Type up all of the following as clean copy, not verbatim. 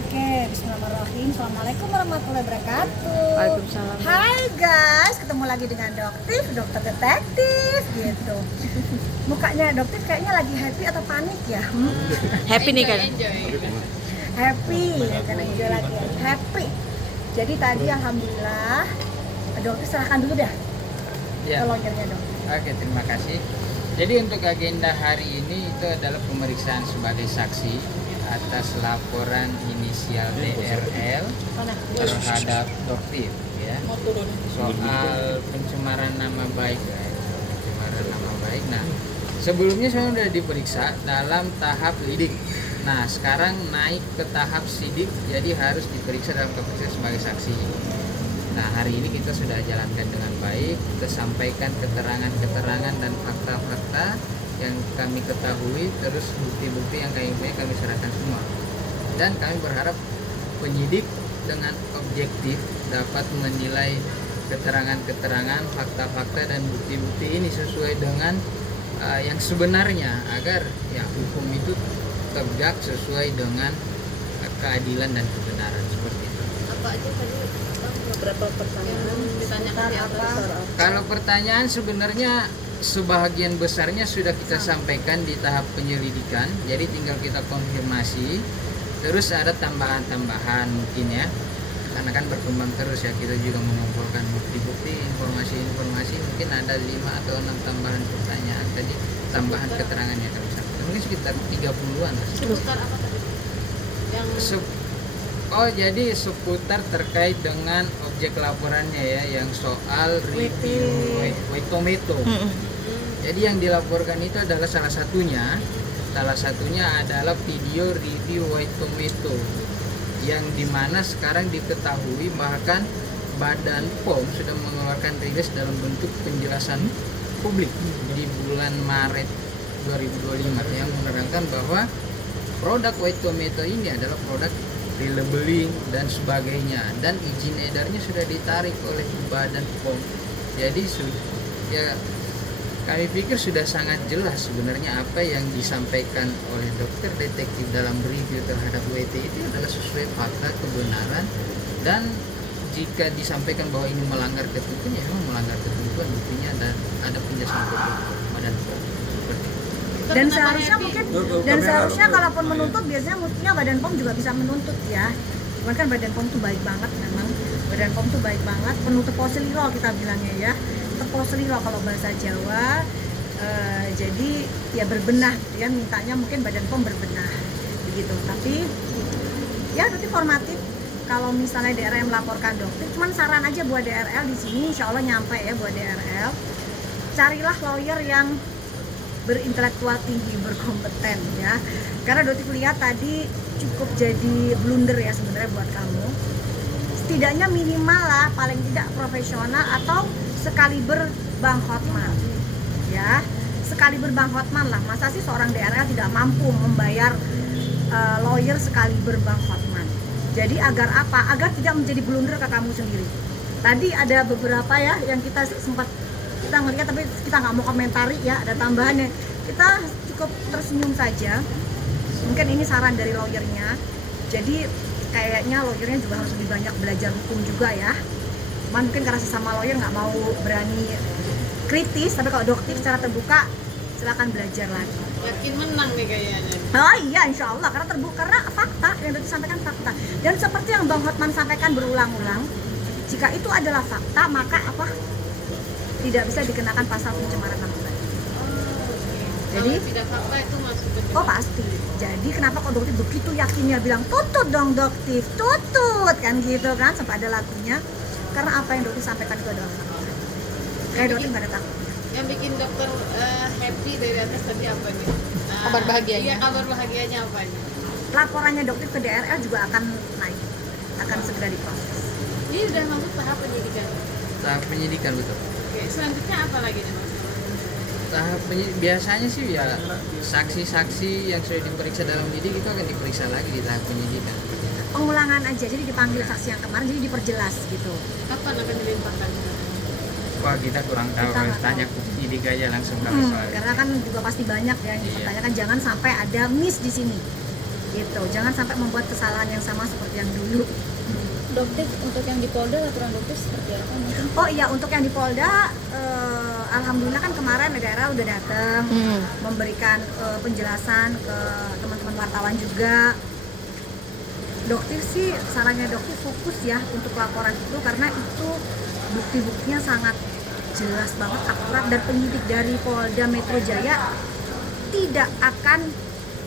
Oke, bismillahirrahmanirrahim. Assalamualaikum warahmatullahi wabarakatuh. Waalaikumsalam. Hai guys, ketemu lagi dengan dokter detektif gitu. Mukanya dokter kayaknya lagi happy atau panik ya? Happy nih kan? Happy, karena enjoy lagi. Happy. Jadi tadi alhamdulillah dokter serahkan dulu dah Ya. lawyer-nya dok. Oke, terima kasih. Jadi untuk agenda hari ini itu adalah pemeriksaan sebagai saksi atas laporan inisial DRL terhadap dokter ya soal pencemaran nama baik pencemaran nama baik. Nah, sebelumnya saya sudah diperiksa dalam tahap lidik. Nah, sekarang naik ke tahap sidik, jadi harus diperiksa dalam kapasitas sebagai saksi. Nah, hari ini kita sudah jalankan dengan baik, kita sampaikan keterangan-keterangan dan fakta-fakta yang kami ketahui, terus bukti-bukti yang kami punya kami serahkan semua. Dan kami berharap penyidik dengan objektif dapat menilai keterangan-keterangan, fakta-fakta dan bukti-bukti ini sesuai dengan yang sebenarnya, agar ya hukum itu tegak sesuai dengan keadilan dan kebenaran, seperti itu. Apa aja tadi beberapa pertanyaan ditanyakan apa? Kalau pertanyaan sebenarnya sebahagian besarnya sudah kita sampaikan di tahap penyelidikan, jadi tinggal kita konfirmasi. Terus ada tambahan-tambahan mungkin ya, karena kan berkembang terus ya, kita juga mengumpulkan bukti-bukti, informasi-informasi, mungkin ada 5 atau 6 tambahan pertanyaan tadi, tambahan keterangan yang kami sampaikan, mungkin sekitar 30-an. Seputar apa tadi? Yang Jadi seputar terkait dengan objek laporannya ya, yang soal review Waitometo. Jadi yang dilaporkan itu adalah salah satunya adalah video review Waitometo, yang dimana sekarang diketahui bahkan Badan POM sudah mengeluarkan rilis dalam bentuk penjelasan publik di bulan Maret 2025 yang menerangkan bahwa produk Waitometo ini adalah produk relabeling dan sebagainya, dan izin edarnya sudah ditarik oleh Badan POM. Jadi ya kami pikir sudah sangat jelas sebenarnya apa yang disampaikan oleh dokter detektif dalam review terhadap WT itu adalah sesuai fakta, kebenaran, dan jika disampaikan bahwa ini melanggar ketentuan, ya memang melanggar ketentuan, buktinya ada penjelasan dari Badan POM. Dan seharusnya kalaupun menuntut, biasanya mestinya Badan POM juga bisa menuntut ya. Cuman kan Badan POM tuh baik banget memang. Badan POM tuh baik banget, penutup poseliro kita bilangnya ya. Terposeliro kalau bahasa Jawa. Jadi ya berbenah, ya mintanya mungkin Badan POM berbenah begitu. Tapi ya nanti formatif. Kalau misalnya DRL melaporkan dokter, cuman saran aja buat DRL di sini, insya Allah nyampe ya buat DRL. Carilah lawyer yang berintelektual tinggi, berkompeten ya. Karena dokter lihat tadi cukup jadi blunder ya sebenarnya buat kamu. Setidaknya minimal lah, paling tidak profesional atau sekaliber Bang Hotman ya. Sekaliber Bang Hotman lah. Masa sih seorang DRL tidak mampu membayar lawyer sekaliber Bang Hotman? Jadi agar apa? Agar tidak menjadi blunder ke kamu sendiri. Tadi ada beberapa ya yang kita sempat ngelihat, tapi kita nggak mau komentari ya, ada tambahannya. Kita cukup tersenyum saja. Mungkin ini saran dari lawyernya. Jadi kayaknya lawyernya juga harus lebih banyak belajar hukum juga ya. Cuman mungkin karena sesama lawyer nggak mau berani kritis, tapi kalau dokter secara terbuka silakan belajar lagi. Yakin menang nih kayaknya. Oh iya, insya Allah, karena terbuka, karena fakta yang dokter sampaikan fakta. Dan seperti yang Bang Hotman sampaikan berulang-ulang, jika itu adalah fakta, maka apa? Tidak bisa dikenakan pasal pencemaran nama baik. Jadi kalau tidak fakta itu masuk ke oh pasti. Jadi kenapa kok dokter begitu yakinnya bilang tutut dong dokter, tutut kan gitu kan, sampai ada lagunya. Karena apa yang dokter sampaikan itu adalah fakta. Kayak dokter nggak ada takut. yang bikin dokter happy dari atas tadi apa nih? Kabar bahagianya. Iya, kabar bahagianya apa nih? Laporannya dokter ke DRL juga akan naik, akan segera diproses. Ini udah masuk tahap penyidikan. Tahap penyidikan, betul. Oke, selanjutnya apa lagi nih Mas? Biasanya sih ya saksi-saksi yang sudah diperiksa dalam penyidik itu akan diperiksa lagi di tahap penyidikan. Pengulangan aja, jadi dipanggil saksi yang kemarin, jadi diperjelas gitu. Kapan akan dilimpahkan? Wah, kita kurang tahu, Kita harus nggak tanya tahu. ke penyidik aja langsung kalau soal itu. Karena kan juga pasti banyak ya yang dipertanyakan, jangan sampai ada miss di sini. gitu. Jangan sampai membuat kesalahan yang sama seperti yang dulu. Dokter untuk yang di Polda laporan dokter seperti apa mungkin? Oh iya, untuk yang di Polda, alhamdulillah kan kemarin daerah udah datang memberikan penjelasan ke teman-teman wartawan juga. Dokter sih, sarannya dokter fokus ya untuk laporan itu, karena itu bukti-buktinya sangat jelas banget, akurat, dan penyidik dari Polda Metro Jaya tidak akan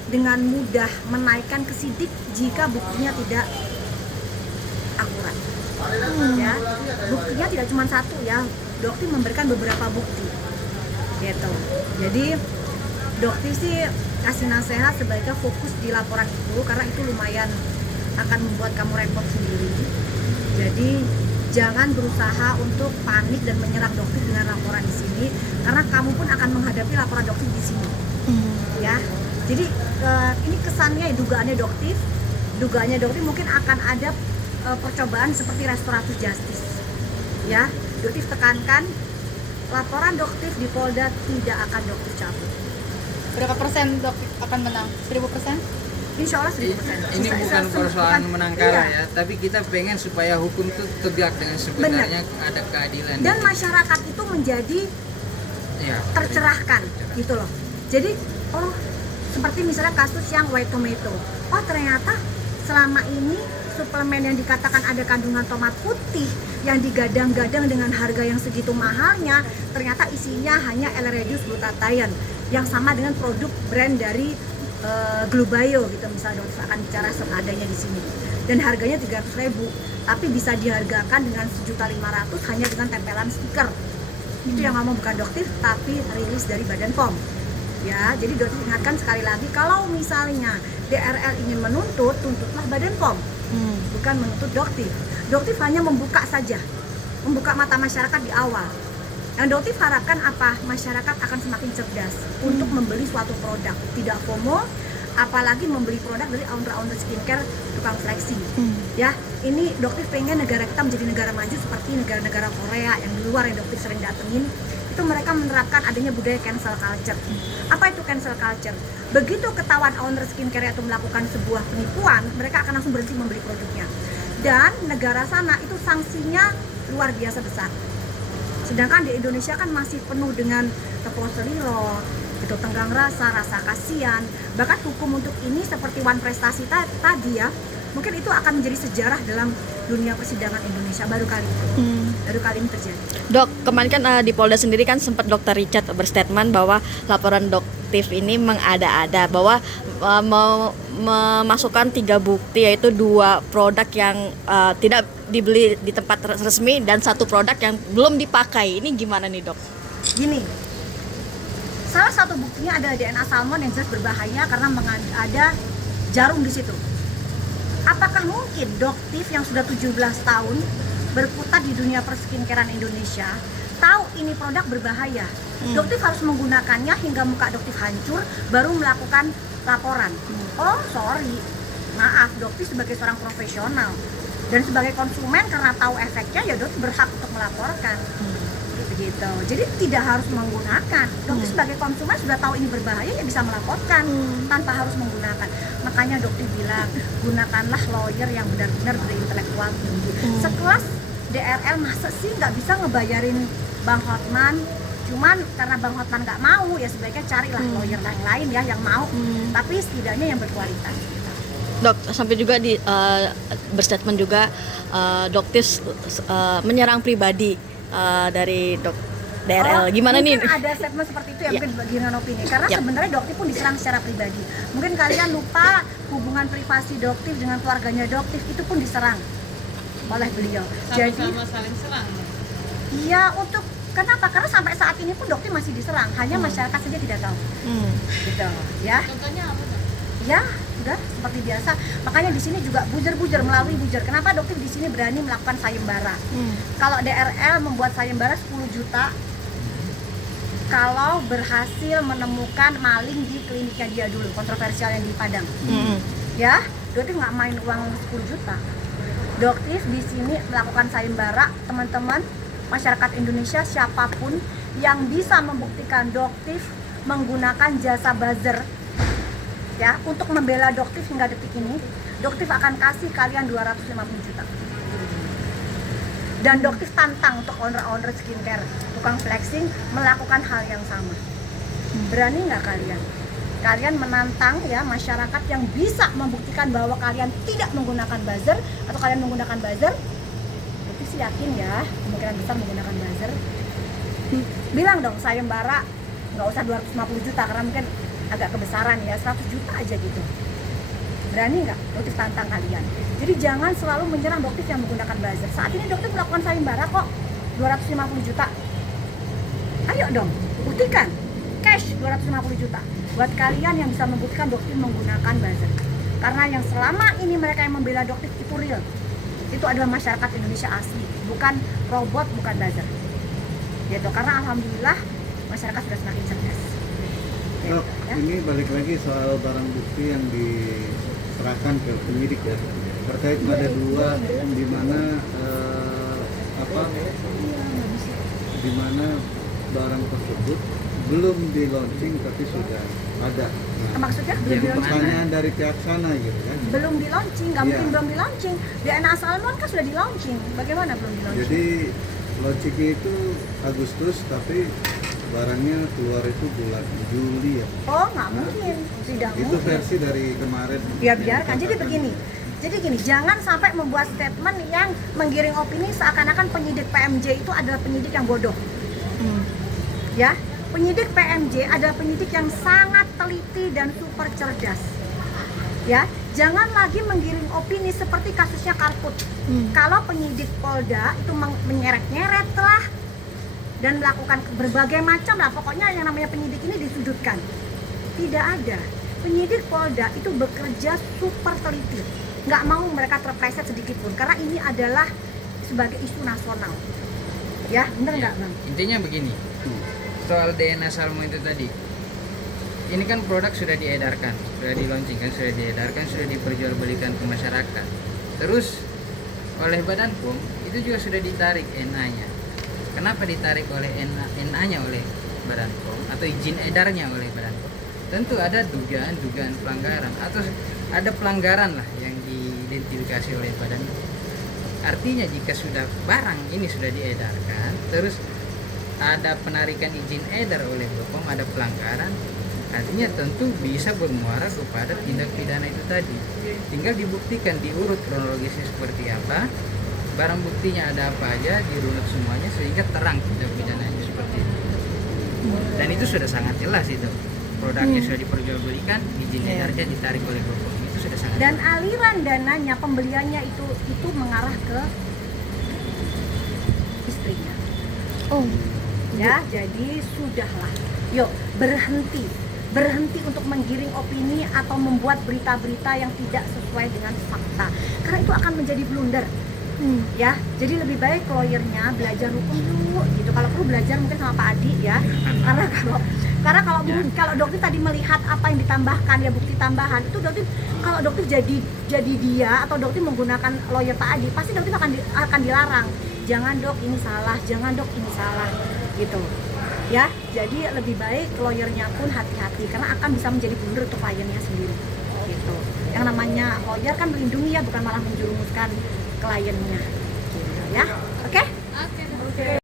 dengan mudah menaikkan ke sidik jika buktinya tidak akurat. Ya, buktinya tidak cuma satu ya, dokter memberikan beberapa bukti gitu. Jadi dokter sih kasih nasihat sebaiknya fokus di laporan itu, karena itu lumayan akan membuat kamu repot sendiri. Jadi jangan berusaha untuk panik dan menyerang dokter dengan laporan di sini, karena kamu pun akan menghadapi laporan dokter di sini. Ya, jadi ini kesannya dugaannya dokter mungkin akan ada percobaan seperti restoratif justice. Ya, dokter tekankan laporan dokter di Polda tidak akan dokter cabut. Berapa persen dok akan menang? 1000%? Insya Allah 100%. Ini bukan persoalan menang kalah ya, tapi kita pengen supaya hukum itu tegak dengan sebenarnya, ada keadilan. Dan masyarakat itu menjadi ya, tercerahkan gitu loh. Jadi seperti misalnya kasus yang white tomato. Oh ternyata selama ini suplemen yang dikatakan ada kandungan tomat putih yang digadang-gadang dengan harga yang segitu mahalnya, ternyata isinya hanya L-reduced glutathione yang sama dengan produk brand dari Glubayo gitu, misalnya dokter akan bicara seadanya di sini, dan harganya 300.000, tapi bisa dihargakan dengan 1.500.000 hanya dengan tempelan stiker. Itu yang ngomong bukan dokter, tapi rilis dari Badan POM. Ya, jadi dokter ingatkan sekali lagi, kalau misalnya DRL ingin menuntut, tuntutlah Badan POM, bukan menuntut dokter. Dokter hanya membuka saja, membuka mata masyarakat di awal. Yang dokter harapkan apa? Masyarakat akan semakin cerdas untuk membeli suatu produk, tidak FOMO, apalagi membeli produk dari owner-owner skincare tukang seleksi. Ya, ini dokter pengen negara kita menjadi negara maju seperti negara-negara Korea yang di luar yang dokter sering datengin. Itu mereka menerapkan adanya budaya cancel culture. Apa itu cancel culture? Begitu ketahuan owner skincare itu melakukan sebuah penipuan, mereka akan langsung berhenti membeli produknya. Dan negara sana itu sanksinya luar biasa besar. Sedangkan di Indonesia kan masih penuh dengan tepung seliro, gitu, tenggang rasa kasihan. Bahkan hukum untuk ini seperti Wan Prestasi tadi ya, mungkin itu akan menjadi sejarah dalam dunia persidangan Indonesia baru kali ini terjadi. Dok, kemarin kan di Polda sendiri kan sempat Dr. Richard berstatement bahwa laporan doktif ini mengada-ada, bahwa mau memasukkan 3 bukti, yaitu 2 produk yang tidak dibeli di tempat resmi dan 1 produk yang belum dipakai. Ini gimana nih dok? Gini, salah satu buktinya ada DNA salmon yang jelas berbahaya karena ada jarum di situ. Apakah mungkin doktif yang sudah 17 tahun berkutat di dunia perskincarean Indonesia tahu ini produk berbahaya? Doktif harus menggunakannya hingga muka doktif hancur baru melakukan laporan. Oh sorry, maaf, doktif sebagai seorang profesional dan sebagai konsumen karena tahu efeknya ya doktif berhak untuk melaporkan. Begitu. Jadi tidak harus menggunakan. Dokter sebagai konsumen sudah tahu ini berbahaya ya bisa melaporkan tanpa harus menggunakan. Makanya dokter bilang gunakanlah lawyer yang benar-benar berintelektual tinggi. Sekelas DRL masa sih nggak bisa ngebayarin Bang Hotman, cuman karena Bang Hotman nggak mau ya sebaiknya carilah lawyer lain ya yang mau, tapi setidaknya yang berkualitas. Dok, sampai juga di berstatement juga dokter menyerang pribadi dari DRL. Gimana mungkin nih? ada statement seperti itu ya, mungkin bagian opini. Karena sebenarnya dokter pun diserang secara pribadi. Mungkin kalian lupa hubungan privasi dokter dengan keluarganya dokter itu pun diserang oleh beliau. Jadi saling serang. iya, untuk kenapa? Karena sampai saat ini pun dokter masih diserang. Hanya masyarakat saja tidak tahu. Gitu, ya. Contohnya apa? Ya, udah seperti biasa. Makanya di sini juga buzzer melalui buzzer. Kenapa dokter di sini berani melakukan sayembara? Kalau DRL membuat sayembara 10 juta kalau berhasil menemukan maling di kliniknya dia dulu, kontroversial yang di Padang. Ya, dokter nggak main uang 10 juta. Dokter di sini melakukan sayembara, teman-teman masyarakat Indonesia siapapun yang bisa membuktikan dokter menggunakan jasa buzzer ya, untuk membela Doktif hingga detik ini, Doktif akan kasih kalian 250 juta. Dan Doktif tantang untuk owner-owner skincare, tukang flexing melakukan hal yang sama. Berani nggak kalian? Kalian menantang ya masyarakat yang bisa membuktikan bahwa kalian tidak menggunakan buzzer atau kalian menggunakan buzzer. Doktif sih yakin ya kemungkinan besar menggunakan buzzer. Bilang dong sayembara nggak usah 250 juta karena mungkin agak kebesaran ya, 100 juta aja gitu. Berani nggak Doktif tantang kalian? Jadi jangan selalu menyerang Doktif yang menggunakan buzzer. Saat ini Doktif melakukan sayembara kok 250 juta. Ayo dong, buktikan. Cash 250 juta. Buat kalian yang bisa membuktikan Doktif menggunakan buzzer. Karena yang selama ini mereka yang membela Doktif itu real. Itu adalah masyarakat Indonesia asli, bukan robot, bukan buzzer. Gitu. Karena alhamdulillah masyarakat sudah semakin cerdas. Gitu, Dok, ya. ini balik lagi soal barang bukti yang diserahkan ke penyidik ya, terkait pada dua di mana di mana barang tersebut belum di launching tapi sudah ada. Nah, Maksudnya belum di launching? pertanyaan dari pihak sana gitu kan. Belum di launching, nggak mungkin Iya. belum di launching. DNA Salmon kan sudah di launching. Bagaimana belum di launching? Jadi launchingnya itu Agustus tapi barangnya keluar itu bulan Juli ya. Oh, nggak mungkin, tidak Itu mungkin. versi dari kemarin. Ya biarkan. Jadi begini. Jadi gini, jangan sampai membuat statement yang menggiring opini seakan-akan penyidik PMJ itu adalah penyidik yang bodoh. Ya, penyidik PMJ adalah penyidik yang sangat teliti dan super cerdas. Ya, jangan lagi menggiring opini seperti kasusnya Karput. Kalau penyidik Polda itu menyeret-nyeret lah dan melakukan berbagai macam lah, pokoknya yang namanya penyidik ini disudutkan. Tidak ada. Penyidik Polda itu bekerja super teliti. Nggak mau mereka terpleset sedikit pun, karena ini adalah sebagai isu nasional. Ya, bener nggak Bang? Intinya begini, soal DNA Salmo itu tadi, ini kan produk sudah diedarkan, sudah di launching kan, sudah diedarkan, sudah diperjualbelikan ke masyarakat. Terus oleh Badan POM itu juga sudah ditarik NA-nya. Kenapa ditarik oleh NA-nya oleh Badan POM atau izin edarnya oleh Badan POM? Tentu ada dugaan pelanggaran atau ada pelanggaran lah yang diidentifikasi oleh Badan POM. Artinya jika sudah barang ini sudah diedarkan, terus ada penarikan izin edar oleh BPOM, ada pelanggaran, artinya tentu bisa bermuara kepada tindak pidana itu tadi. Tinggal dibuktikan, diurut kronologisnya seperti apa, barang buktinya ada apa aja, dirunut semuanya sehingga terang tindak pidananya seperti itu. Dan itu sudah sangat jelas itu. Produknya sudah diperjualbelikan, izin edarnya ditarik oleh BPOM. Itu sudah sangat Dan jelas. aliran dananya, pembeliannya itu mengarah ke istrinya. Oh, Ya, jadi sudahlah. Yuk, berhenti untuk menggiring opini atau membuat berita-berita yang tidak sesuai dengan fakta. Karena itu akan menjadi blunder. Ya, jadi lebih baik lawyernya belajar hukum dulu gitu. Kalau perlu belajar mungkin sama Pak Adi ya. Karena kalau Doktif tadi melihat apa yang ditambahkan ya, bukti tambahan itu Doktif, kalau Doktif jadi dia atau Doktif menggunakan lawyer Pak Adi, pasti Doktif akan dilarang. Jangan Dok, ini salah, jangan Dok, ini salah gitu. Ya, jadi lebih baik lawyernya pun hati-hati karena akan bisa menjadi blunder untuk kliennya sendiri gitu. Yang namanya lawyer kan melindungi ya, bukan malah menjerumuskan kliennya gitu ya. Oke?